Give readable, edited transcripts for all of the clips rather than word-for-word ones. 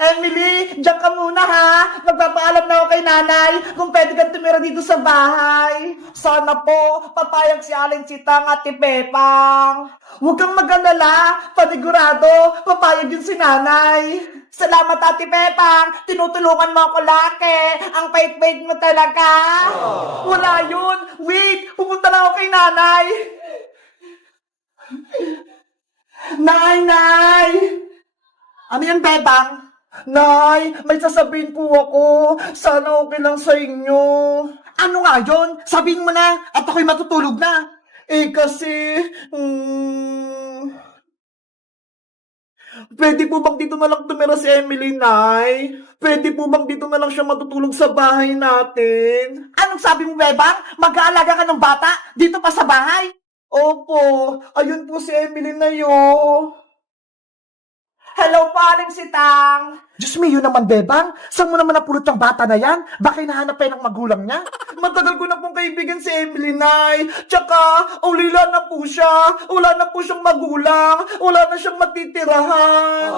Emily, diyan ka muna ha. Magpapaalam na ako kay nanay kung pwede kang tumira dito sa bahay. Sana po, papayag si Aling Sitang at si Pepang. Huwag kang mag-alala, panigurado, papayag yun si nanay. Salamat Ate Pepang, tinutulungan mo ako laki. Ang pait-pait mo talaga. Wala yun. Wait, pupunta na ako kay nanay. Nay! Ano yan, Bebang? Nay, may sasabihin po ako. Sana okay lang sa inyo. Ano nga yun? Sabihin mo na at ako'y matutulog na. Kasi... Pwede po bang dito na lang tumira si Emily, Nay? Pwede po bang dito na lang siya matutulog sa bahay natin? Anong sabi mo, Bebang? Mag-aalaga ka ng bata dito pa sa bahay? Opo, ayun po si Emily na yun. Hello po, Aling Sitang. Diyos mo, yun naman, Bebang. Saan mo naman napulot yung bata na yan? Baka hinahanap pa ng magulang niya? Matagal ko na pong kaibigan si Emily, Nay. Tsaka, ulila na po siya. Wala na po siyang magulang. Wala na siyang matitirahan.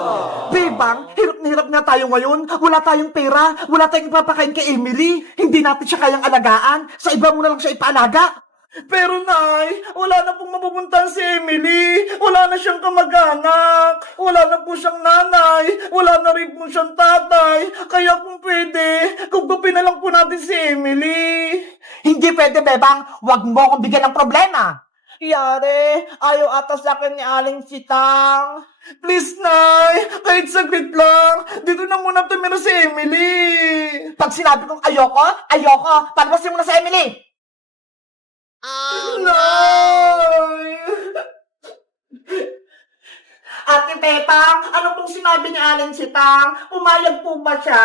Bebang, hirap na hirap nga tayo ngayon. Wala tayong pera. Wala tayong papakain kay Emily. Hindi natin siya kayang alagaan. Sa iba mo na lang siya ipaalaga. Pero Nay, wala na pong mapupuntahan si Emily. Wala na siyang kamag-anak. Wala na po siyang nanay. Wala na rin po siyang tatay. Kaya kung pwede, gugupin na lang po natin si Emily. Hindi pwede, Bebang. Huwag mo akong bigyan ng problema. Yare, ayaw ata sa akin ni Aling Sitang. Please, Nay, kahit saglit lang. Dito na muna tumira si Emily. Pag sinabi kong ayoko, ayoko. Pagbasin mo na si Emily. Oh, no! Ate Pepang, ano pong sinabi ni Aling Sitang? Umayag po ba siya?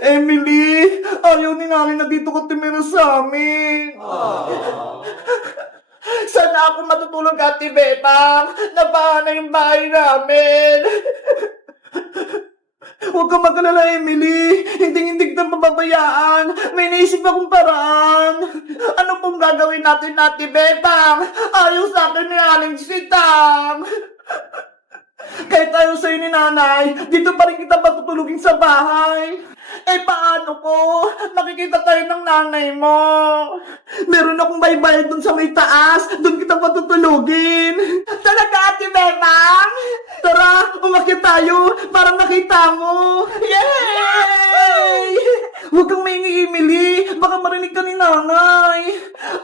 Emily, ayaw ni nanay na dito ko tumira sa amin. Sana ako matutulog, Ate Pepang. Nabahan na yung bahay namin. Huwag kang mag-alala, Emily. Hindi kita mababayaan. May naisip akong paraan. Ano pong gagawin natin, Ate Bebang? Ayaw sa akin ni Aling Sitang. Kahit ayaw sa'yo ni nanay, dito pa rin kita matutulugin sa bahay. Paano po? Nakikita tayo ng nanay mo. Meron akong baybayin dun sa may taas. Dun kita matutulugin. Talaga, Ate Bebang? Tara, umakyat tayo para makita mo. Yay! Huwag kang maingi, Emily. Baka marinig ka ni nanay.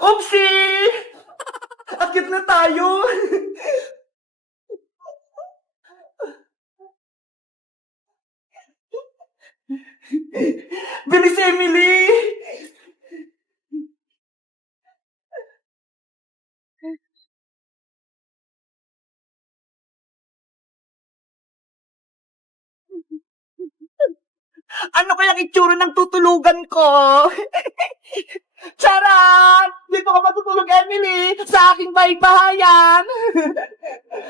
Oopsie! Akyat na tayo. Bilis, Emily! Ano kayang itsura ng tutulugan ko? Charot! Dito ka matutulog, Emily, sa aking baybahayan.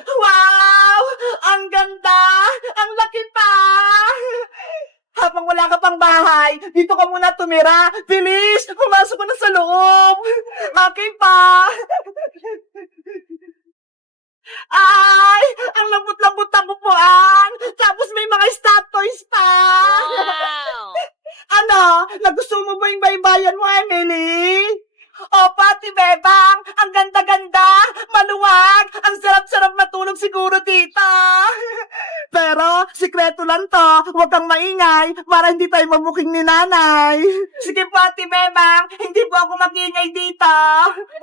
Wow! Ang ganda! Ang laki pa! Habang wala ka pang bahay, dito ka muna tumira. Bilis! Pumasok ka na sa loob! Okay pa! Ay! Ang lambot-lambot na bupuan! Tapos may mga stat toys pa! Wow! Ano? Nagustuhan mo ba yung baybayan mo, Emily? Opo, Ate Bebang! Ang ganda-ganda! Maluwag! Ang sarap-sarap matulog siguro dito! Pero, sikreto lang to. Huwag kang maingay para hindi tayo mamuking ni nanay. Sige po, Ate Bebang. Hindi po ako mag-ingay dito.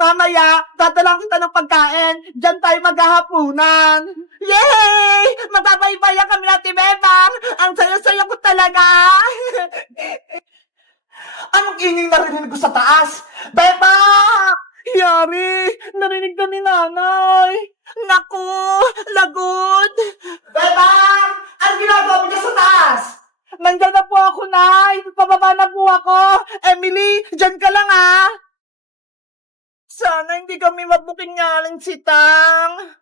Mamaya, dadalang kita ng pagkain. Diyan tayo maghahapunan. Yay! Magbabaybayan kami, Ate Bebang. Ang saya-saya ko talaga. Anong ingay narinig ko sa taas? Beba! Yari! Narinig ka ni nanay! Naku! Lagod! Beba! Ang ginagawa mo dyan sa taas? Nandiyan na po ako, Nay! Pababa na po ako! Emily, dyan ka lang, ha? Sana hindi kami mabuking ngalang sitang.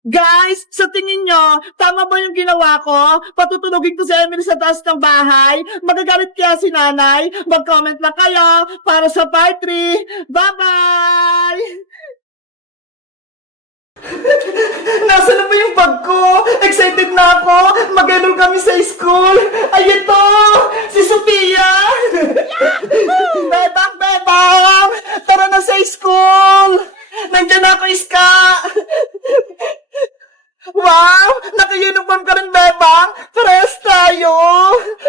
Guys, sa tingin nyo, tama ba yung ginawa ko? Patutulogin ko si Emily sa taas ng bahay? Magagalit kaya si nanay? Mag-comment na kayo para sa part 3. Bye-bye! Nasaan na ba yung bag ko? Excited na ako! Mag-enroll kami sa school! Ay, ito! Si Sophia! Bebang! Bebang! Tara na sa school! Nandiyan na ako, Iska! Wow! Naka-uniform ka rin, Bebang! Parehas tayo!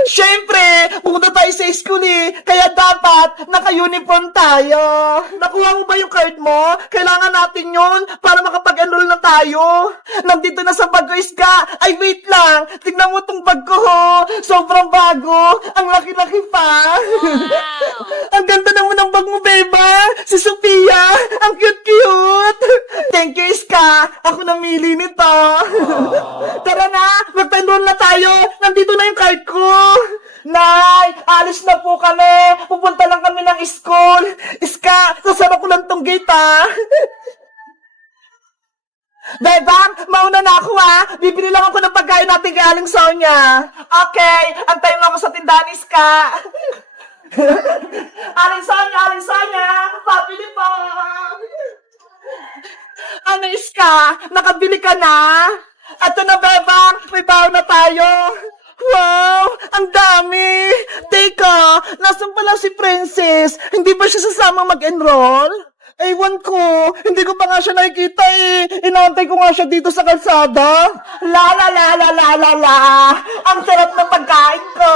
Siyempre, pumunta tayo sa school eh, kaya dapat naka-uniform tayo. Nakuha mo ba yung card mo? Kailangan natin yun para makapag-enroll na tayo. Nandito na sa bag ko, Iska. Ay, wait lang. Tignan mo tong bag ko, ho. Sobrang bago. Ang laki-laki pa. Ang ganda naman ng bag mo, Beba. Si Sophia. Ang cute-cute. Thank you, Iska. Ako namili nito. Tara na, magpa-enroll na tayo. Nandito na yung card ko. Nay, alis na po kami. Pupunta lang kami ng school. Iska, sasara ko lang tong gate, ha. Bebang, mauna na ako, ha. Bibili lang ako ng pagkain natin kay Aling Sonia. Okay, antayin mo ako sa tindahan, Iska. Aling Sonia, pabili po. Ano, Iska? Nakabili ka na? Ato na, Bebang. May baon na tayo. Wow! Ang dami! Teka, nasan pala si Princess? Hindi ba siya sasama mag-enroll? Ewan ko. Hindi ko pa nga siya nakikita eh. Inaantay ko nga siya dito sa kalsada. La la la la la la la. Ang sarap ng pagkain ko.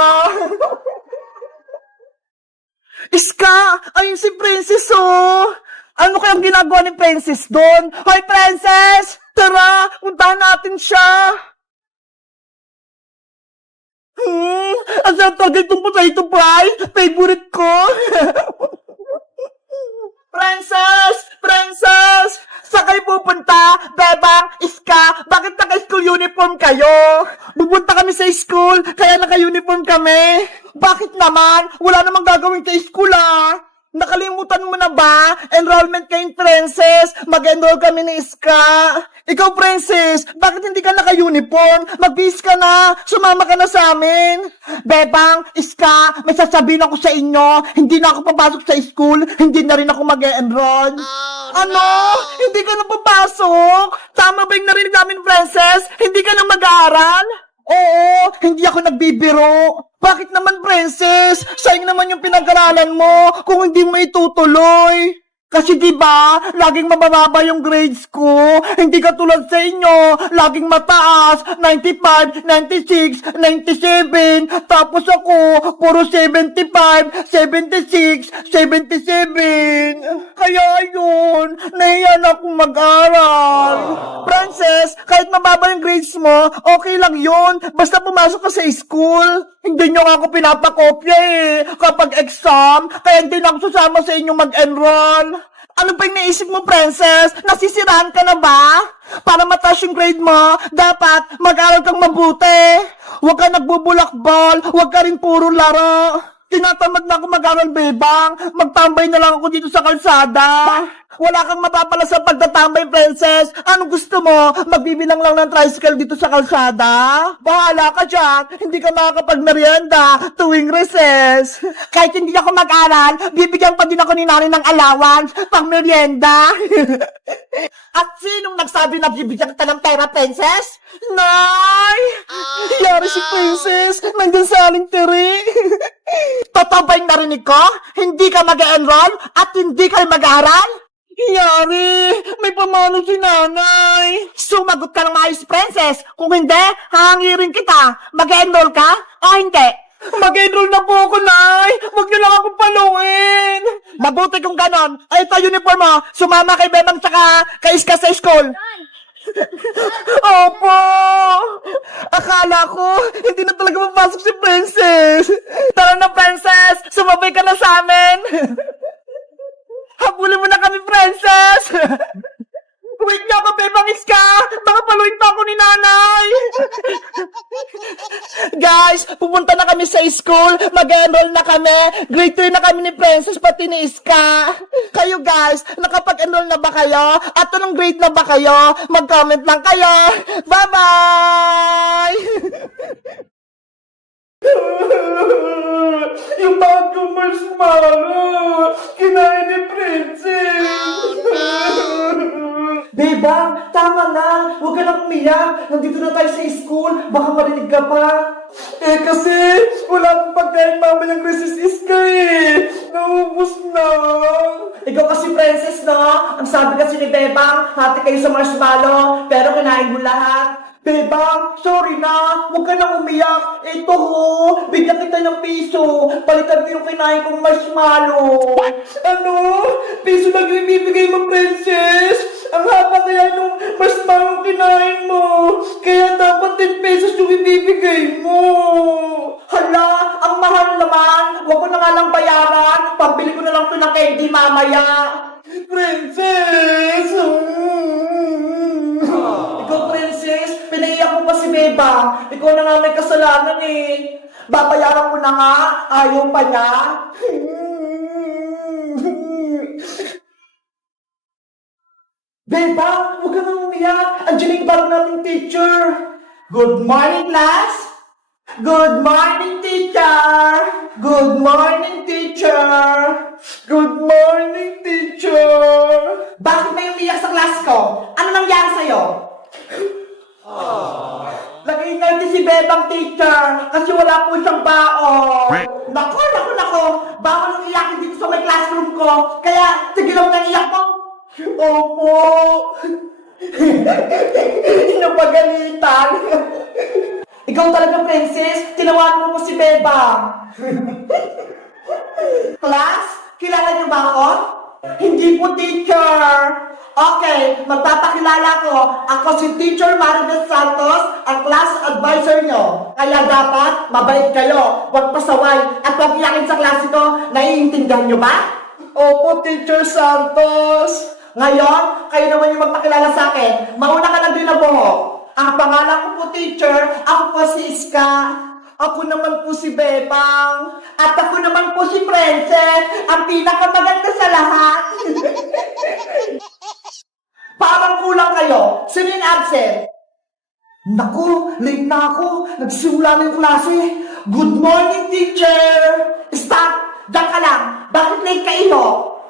Iska! Ayun si Princess, oh! Ano kayang ginagawa ni Princess doon? Hoy, Princess! Tara, puntahan natin siya! Ang sarap talaga itong potato fry! Favorite ko! Princess! Princess! Saan kayo pupunta? Bebang, Iska, bakit naka-school uniform kayo? Pupunta kami sa school, kaya naka-uniform kami. Bakit naman? Wala namang gagawin sa school, ah! Nakalimutan mo na ba? Enrollment kayong Princess. Mag-enroll kami ni Iska. Ikaw, Princess, bakit hindi ka naka-uniform? Mag-bis ka na. Sumama ka na sa amin. Bebang, Iska, may sasabihin ako sa inyo. Hindi na ako papasok sa school. Hindi na rin ako mag-enroll. Ano? Hindi ka na papasok? Tama ba yung narinig namin, Princess? Hindi ka na mag-aaral? Oo, hindi ako nagbibiro. Bakit naman, Princess? Sayang naman yung pinag-aralan mo kung hindi mo itutuloy. Kasi diba, laging mabababa yung grades ko. Hindi katulad sa inyo, laging mataas, 95, 96, 97. Tapos ako, puro 75, 76, 77. Kaya yun, nahiyan akong mag-aral. Princess, kahit mababa yung grades mo, okay lang yun. Basta pumasok ka sa school. Hindi nyo nga ako pinapakopya eh. Kapag exam, kaya hindi na ako sasama sa inyo mag-enroll. Ano ba yung naisip mo, Princess? Nasisiraan ka na ba? Para mataas yung grade mo, dapat mag-aral kang mabuti. Huwag ka nagbubulakbol, huwag ka rin puro laro. Tinatamad na ako mag-aral, Bebang. Magtambay na lang ako dito sa kalsada. Wala kang mapapala sa pagtatambay, Princess. Anong gusto mo? Magbibilang lang ng tricycle dito sa kalsada? Bahala ka dyan. Hindi ka makakapag-merienda tuwing recess. Kahit hindi ako mag-aral, bibigyan pa din ako ni nanay ng allowance pang merienda. At sinong nagsabi na bibigyan kita ng pera, Princess? Nay! Yari si Princess. Nandun sa aling tiri. Totoo ba yung narinig ko? Hindi ka mag-enroll at hindi ka mag-aaral? Yari, may pamano si nanay. Sumagot ka ng maayos, Princess. Kung hindi, hahangirin kita. Mag-enroll ka o hindi? Mag-enroll na po ako, Nay. Huwag niyo lang akong paluin. Mabuti kung ganon. Ay, ito uniform mo. Sumama kay Bebang tsaka kay Iska sa school. Opo! Akala ko, hindi na talaga mapasok si Princess. Tara na, Princess. Sumabay ka na sa amin. Habulin mo na kami, Princess! Wait nga ako, Bebang Iska! Baka paluin pa ako ni nanay! Guys, pupunta na kami sa school. Mag-enroll na kami. Grade 3 na kami ni Princess, pati ni Iska. Kayo guys, nakapag-enroll na ba kayo? At anong grade na ba kayo? Mag-comment lang kayo. Bye-bye! Yung bagong marshmallow, kinain ni Princess. Bebang, tama na, huwag ka nang umiyak. Nandito na tayo sa school, baka marinig ka pa. Eh kasi, wala akong pagkain mamayang Christmas Iska eh. Naubos na. Ikaw kasi princess, no? Ang sabi kasi ni Bebang, hati kayo sa marshmallow, pero kinain mo lahat. Bebang, sorry na, huwag ka nang umiyak. Ito ho, bigyan kita ng piso. Palitan mo yung kinain kong marshmallow. What? Ano? Piso lang yung ibibigay mo, princess? Ang haba kaya nung marshmallow kinain mo. Kaya dapat 10 pesos yung ibibigay mo. Hala, ang mahal naman. Huwag ko na nga lang bayaran. Pambili ko na lang ito ng candy mamaya. Princess! Ikaw, princess, pinaiyak mo pa si Beba. Ikaw na nga may kasalanan eh. Babayaran ko na nga, ayaw pa niya. Beba, huwag ka nang umiyak. Andiyan yung bago nating teacher. Good morning, class. Good morning, teacher. Good morning, teacher. Good morning, teacher. Bakit may umiyak sa class ko? Ano nangyari sa'yo? Nag-ingay din si Bebang, teacher, kasi wala po siyang baon. Nako. Bawal ang iyakin dito sa may classroom ko. Kaya, tigilaw na iyak mo. Opo. Napagalitan. Ikaw talaga, princess. Tinawagan mo po si Bebang. Class, kilala niyo ba ako? Hindi po, teacher. Okay, magpapakilala ko. Ako si Teacher Maribel Santos, ang class advisor nyo. Kaya dapat, mabait kayo. Huwag pasaway at huwag iyakin sa klase ko. Naiintindihan nyo ba? Opo, Teacher Santos. Ngayon, kayo naman yung magpakilala sa akin. Mauna ka na din na buhok. Ang pangalan ko po, teacher, ako po si Iska. Ako naman po si Bebang. At ako naman po si Princess, ang pinakamaganda sa lahat. Parang kulang kayo. Sino yung absent? Naku, late na ako. Nagsimula na yung klase. Good morning, teacher. Stop! Diyan ka lang. Bakit late ka, Iho?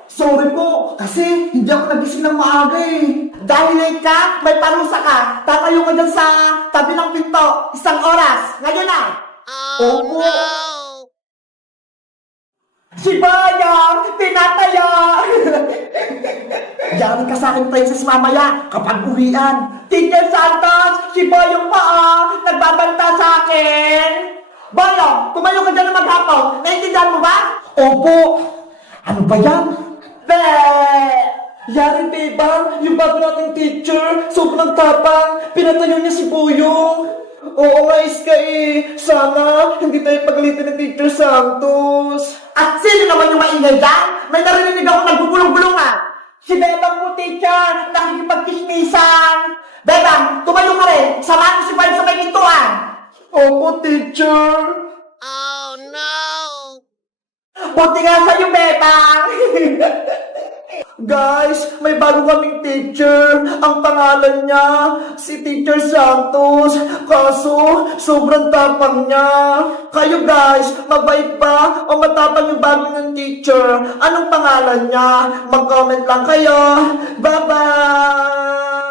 Sorry po, kasi hindi ako nagising ng maaga eh. Dahil late ka, may parusa ka. Tatayo ka dyan sa tabi ng pinto. 1 oras. Ngayon na. Oh, no! Si Bayang, tinataya! Yaman ka sa akin, princess, mamaya kapag uwian. Teacher Santos, si Bayang pa nagbabanta sa akin. Bayang, tumayo ka dyan na maghapon. Naintindihan mo ba? Opo. Ano ba yan? Yari, Bebang, yung bago nating teacher, sobrang tapang, pinatayo niya si Boyong. Oo nga, Iska eh. Sana, hindi tayo pagalitan ng Teacher Santos. At sino naman yung maingay dyan? May narinig ako nagbubulong-bulungan. Si Bebang po, teacher, nakikipagkismisan. Bebang, tumayo ka rin. Samahan ko si Barb sa may pintuan. Opo, teacher. Oh, no! Buti nga sa'yo, Bebang. Guys, may bago kaming teacher. Ang pangalan niya, si Teacher Santos. Kaso, sobrang tapang niya. Kayo guys, mabait ba o matapang yung bago ng teacher? Anong pangalan niya? Mag-comment lang kayo. Bye-bye!